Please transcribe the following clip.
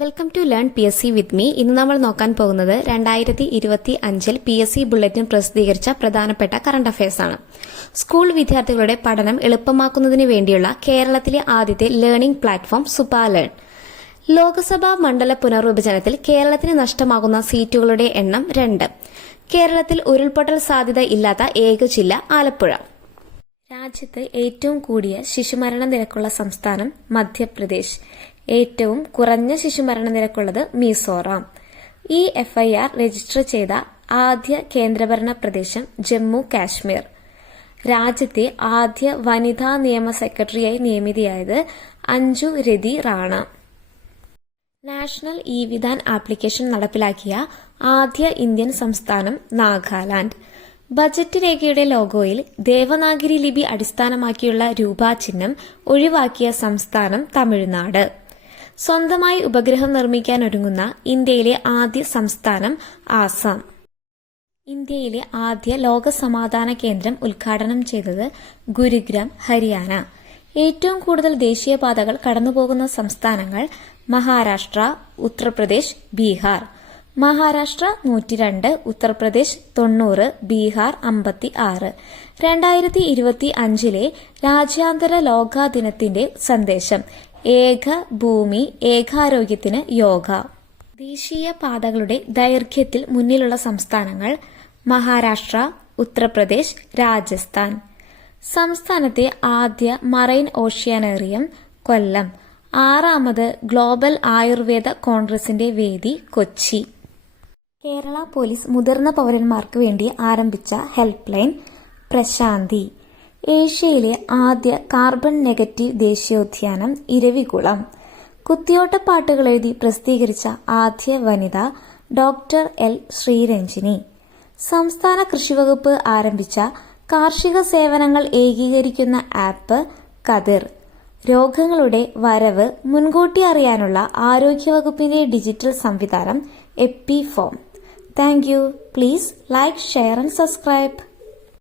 Welcome to learn PSC with me. ഇന്ന് നമ്മൾ നോക്കാൻ പോകുന്നത് 2025 PSC ബുള്ളറ്റിൻ പ്രസിദ്ധീകരിച്ച പ്രധാനപ്പെട്ട കറണ്ട് അഫയേഴ്സ് ആണ്. സ്കൂൾ വിദ്യാർത്ഥികളുടെ പഠനം എളുപ്പമാക്കുന്നതിന് വേണ്ടിയുള്ള കേരളത്തിലെ ആദ്യത്തെ ലേണിംഗ് പ്ലാറ്റ്ഫോം സുപാലേൺ. ലോക്സഭാ മണ്ഡല പുനർവിഭജനത്തിൽ കേരളത്തിന് നഷ്ടമാകുന്ന സീറ്റുകളുടെ എണ്ണം 2. കേരളത്തിൽ ഉരുൾപൊട്ടൽ സാധ്യത ഇല്ലാത്ത ഏക ജില്ല ആലപ്പുഴ. രാജ്യത്ത് ഏറ്റവും കൂടിയ ശിശുമരണ നിരക്കുള്ള സംസ്ഥാനം മധ്യപ്രദേശ്. ഏറ്റവും കുറഞ്ഞ ശിശുമരണ നിരക്കുള്ളത് മിസോറാം. FIR രജിസ്റ്റർ ചെയ്ത ആദ്യ കേന്ദ്രഭരണ പ്രദേശം ജമ്മു കാശ്മീർ. രാജ്യത്തെ ആദ്യ വനിതാ നിയമ സെക്രട്ടറിയായി നിയമിതയായത് അഞ്ജു രതി റാണ. നാഷണൽ വിധാൻ ആപ്ലിക്കേഷൻ നടപ്പിലാക്കിയ ആദ്യ ഇന്ത്യൻ സംസ്ഥാനം നാഗാലാൻഡ്. ബജറ്റ് രേഖയുടെ ലോഗോയിൽ ദേവനാഗരി ലിപി അടിസ്ഥാനമാക്കിയുള്ള രൂപാചിഹ്നം ഒഴിവാക്കിയ സംസ്ഥാനം തമിഴ്നാട്. സ്വന്തമായി ഉപഗ്രഹം നിർമ്മിക്കാൻ ഒരുങ്ങുന്ന ഇന്ത്യയിലെ ആദ്യ സംസ്ഥാനം ആസാം. ഇന്ത്യയിലെ ആദ്യ ലോക സമാധാന കേന്ദ്രം ഉദ്ഘാടനം ചെയ്തത് ഗുരുഗ്രാം, ഹരിയാന. ഏറ്റവും കൂടുതൽ ദേശീയപാതകൾ കടന്നുപോകുന്ന സംസ്ഥാനങ്ങൾ മഹാരാഷ്ട്ര, ഉത്തർപ്രദേശ്, ബീഹാർ. മഹാരാഷ്ട്ര 102, ഉത്തർപ്രദേശ് 90, ബീഹാർ 56. 2025 രാജ്യാന്തര യോഗാ ദിനത്തിന്റെ സന്ദേശം: ഏക ഭൂമി ഏകാരോഗ്യത്തിന് യോഗ. ദേശീയ പാതകളുടെ ദൈർഘ്യത്തിൽ മുന്നിലുള്ള സംസ്ഥാനങ്ങൾ മഹാരാഷ്ട്ര, ഉത്തർപ്രദേശ്, രാജസ്ഥാൻ. സംസ്ഥാനത്തെ ആദ്യ മറൈൻ ഓഷ്യാനേറിയം കൊല്ലം. 6ാമത് ഗ്ലോബൽ ആയുർവേദ കോൺഗ്രസിന്റെ വേദി കൊച്ചി. കേരള പോലീസ് മുതിർന്ന പൗരന്മാർക്ക് വേണ്ടി ആരംഭിച്ച ഹെൽപ്പ് ലൈൻ പ്രശാന്തി. ഏഷ്യയിലെ ആദ്യ കാർബൺ നെഗറ്റീവ് ദേശീയോദ്യാനം ഇരവികുളം. കുത്തിയോട്ടപ്പാട്ടുകൾ എഴുതി പ്രസിദ്ധീകരിച്ച ആദ്യ വനിത ഡോക്ടർ L. ശ്രീരഞ്ജിനി. സംസ്ഥാന കൃഷിവകുപ്പ് ആരംഭിച്ച കാർഷിക സേവനങ്ങൾ ഏകീകരിക്കുന്ന ആപ്പ് കതിർ. രോഗങ്ങളുടെ വരവ് മുൻകൂട്ടി അറിയാനുള്ള ആരോഗ്യവകുപ്പിന്റെ ഡിജിറ്റൽ സംവിധാനം എപ്പിഫോം. Thank you. Please like, share and subscribe.